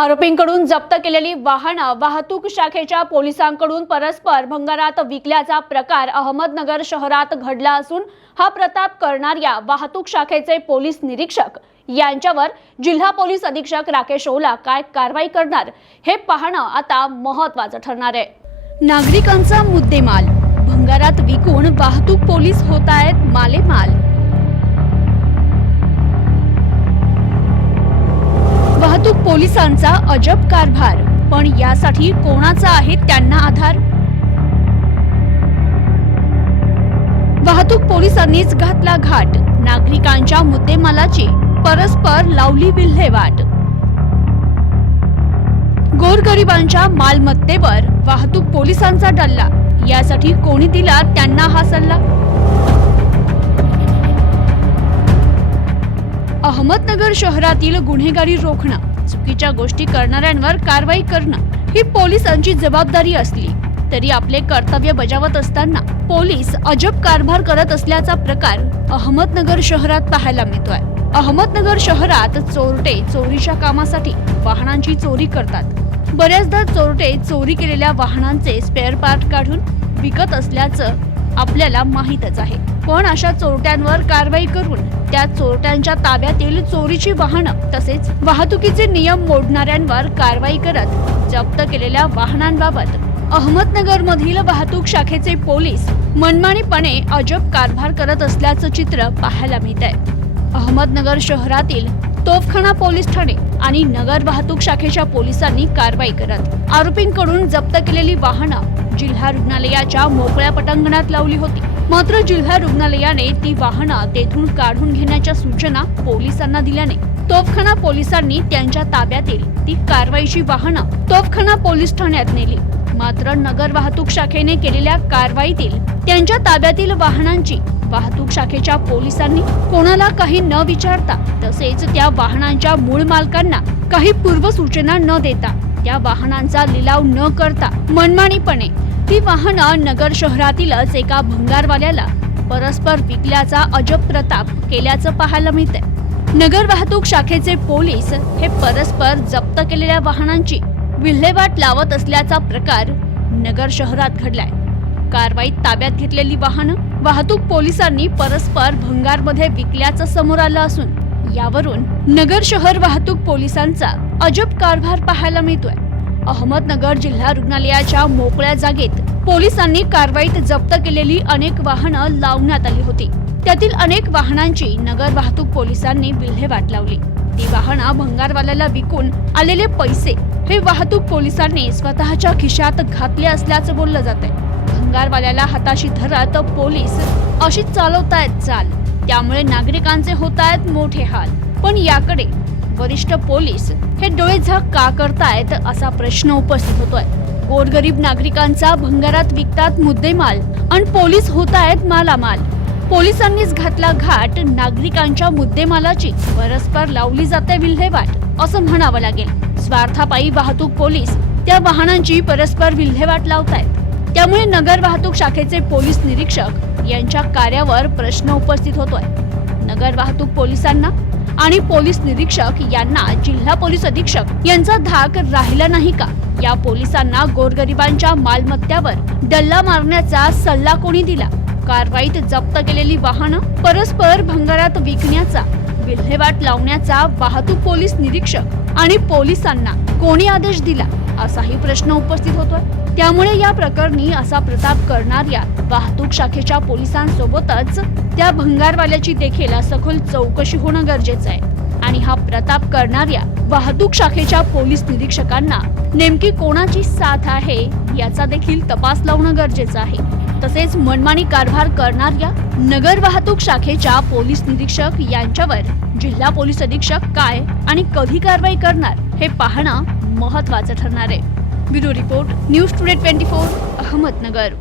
आरोपींकडून जप्त केलेली वाहनं वाहतूक शाखेच्या पोलिसांकडून परस्पर भंगारात विकल्याचा प्रकार अहमदनगर शहरात घडला असून हा प्रताप करणाऱ्या वाहतूक शाखेचे पोलीस निरीक्षक. यांच्यावर जिल्हा पोलीस अधीक्षक राकेश ओला काय कारवाई करणार हे पाहणं आता महत्वाचं ठरणार आहे. नागरिकांचा मुद्देमाल. भंगारात विकून वाहतूक पोलीस होत आहेत मालेमाल. वाहतूक पोलिसांचा अजब कारभार. पण यासाठी कोणाचा आहे त्यांना आधार? वाहतूक पोलिसांनीच घातला घाट. नागरिकांच्या मुद्देमालाची परस्पर लावली विल्हेवाट. गोरगरिबांच्या मालमत्तेवर वाहतूक पोलिसांचा डल्ला. यासाठी कोणी दिला त्यांना हा सल्ला? अहमदनगर शहरातील गुन्हेगारी रोखणं. चुकीच्या गोष्टी करणाऱ्यांवर कारवाई करणं ही पोलिसांची जबाबदारी असली तरी आपले कर्तव्य बजावत असताना पोलीस अजब कारभार करत असल्याचा प्रकार अहमदनगर शहरात पाहायला मिळतोय. अहमदनगर शहरात चोरटे चोरीच्या कामासाठी वाहनांची चोरी करतात. बऱ्याचदा चोरटे चोरी केलेल्या वाहनांचे स्पेअर पार्ट काढून विकत असल्याचं आपल्याला माहीतच आहे. पण अशा चोरट्यांवर कारवाई करून त्या चोरट्यांच्या ताब्यातील चोरीची वाहनं तसेच वाहतुकीचे नियम मोडणाऱ्यांवर कारवाई करत जप्त केलेल्या वाहनांबाबत अहमदनगर मधील वाहतूक शाखेचे पोलीस मनमानीपणे अजब कारभार करत असल्याचं चित्र पाहायला मिळत आहे अहमदनगर शहरातील तोफखाना पोलीस ठाणे आणि नगर वाहतूक शाखेच्या पोलिसांनी कारवाई करत आरोपींकडून जप्त केलेली वाहनं जिल्हा रुग्णालयाच्या मोकळ्या पटांगणात लावली होती. मात्र जिल्हा रुग्णालयाने ती वाहनं तेथून काढून घेण्याच्या सूचना पोलिसांना दिल्याने तोफखाना पोलिसांनी त्यांच्या ताब्यातील ती कारवाईची वाहनं तोफखाना पोलीस ठाण्यात नेली. मात्र नगर वाहतूक शाखेने केलेल्या कारवाईतील त्यांच्या ताब्यातील वाहनांची वाहतूक शाखेच्या पोलिसांनी कोणाला काही न विचारता तसेच त्या वाहनांच्या मूळ मालकांना काही पूर्वसूचना न देता त्या वाहनांचा लिलाव न करता मनमानीपणे ती वाहनं नगर शहरातीलच एका भंगारवाल्याला परस्पर विकल्याचा अजब प्रताप केल्याचं पाहायला मिळतंय. नगर वाहतूक शाखेचे पोलीस हे परस्पर जप्त केलेल्या वाहनांची विल्हेवाट लावत असल्याचा प्रकार नगर शहरात घडलाय. कारवाईत ताब्यात घेतलेली वाहनं वाहतूक पोलिसांनी परस्पर भंगारमध्ये विकल्याचं समोर आलं असून यावरून नगर शहर वाहतूक पोलिसांचा अजब कारभार पाहायला मिळतोय. अहमदनगर जिल्हा रुग्णालयाच्या मोकळ्या जागेत पोलिसांनी कारवाईत जप्त केलेली अनेक वाहनं लावण्यात आली होती. त्यातील अनेक वाहनांची नगर वाहतूक पोलिसांनी विल्हेवाट लावली. ती वाहनं भंगारवाल्याला विकून आलेले पैसे हे वाहतूक पोलिसांनी स्वतःच्या खिशात घातले असल्याचं बोललं जाते भंगारवाल्याला हाताशी धरत पोलीस अशी चालवतायत चाल त्यामुळे नागरिकांचे होत आहेत मोठे हाल. पण याकडे वरिष्ठ पोलीस हे डोळेझाक का करतायत असा प्रश्न उपस्थित होतोय. गोरगरीब नागरिकांचा भंगारात विकतात मुद्देमाल आणि पोलीस होत आहेत मालामाल. पोलिसांनीच घातला घाट नागरिकांच्या मुद्देमालाची परस्पर लावली जाते विल्हेवाट असं म्हणावं लागेल. स्वार्थापायी वाहतूक पोलीस त्या वाहनांची परस्पर विल्हेवाट लावतायत. त्यामुळे नगर वाहतूक शाखेचे पोलीस निरीक्षक यांच्या कार्यावर प्रश्न उपस्थित होतोय. नगर वाहतूक पोलिसांना आणि पोलीस निरीक्षक यांना जिल्हा पोलीस अधीक्षक यांचा धाक राहिला नाही का? या पोलिसांना गोरगरिबांच्या मालमत्त्यावर डल्ला मारण्याचा सल्ला कोणी दिला? कारवाईत जप्त केलेली वाहनं परस्पर भंगारात विकण्याचा विल्हेवाट लावण्याचा वाहतूक पोलीस निरीक्षक आणि पोलिसांना कोणी आदेश दिला असाही प्रश्न उपस्थित होतोय. त्यामुळे या प्रकरणी असा प्रताप करणाऱ्या वाहतूक शाखेच्या पोलिसांसोबतच त्या भंगारवाल्याची देखील सखोल चौकशी होणं गरजेचं आहे. आणि हा प्रताप करणाऱ्या वाहतूक शाखेच्या पोलीस निरीक्षकांना नेमकी कोणाची साथ आहे याचा देखील तपास लावणं गरजेचं आहे. तसेच मनमानी कारभार करणाऱ्या नगर वाहतूक शाखेच्या पोलीस निरीक्षक यांच्यावर जिल्हा पोलीस अधीक्षक काय आणि कधी कारवाई करणार हे पाहणं महत्वाचं ठरणार आहे. Bureau report news today twenty four Ahmednagar.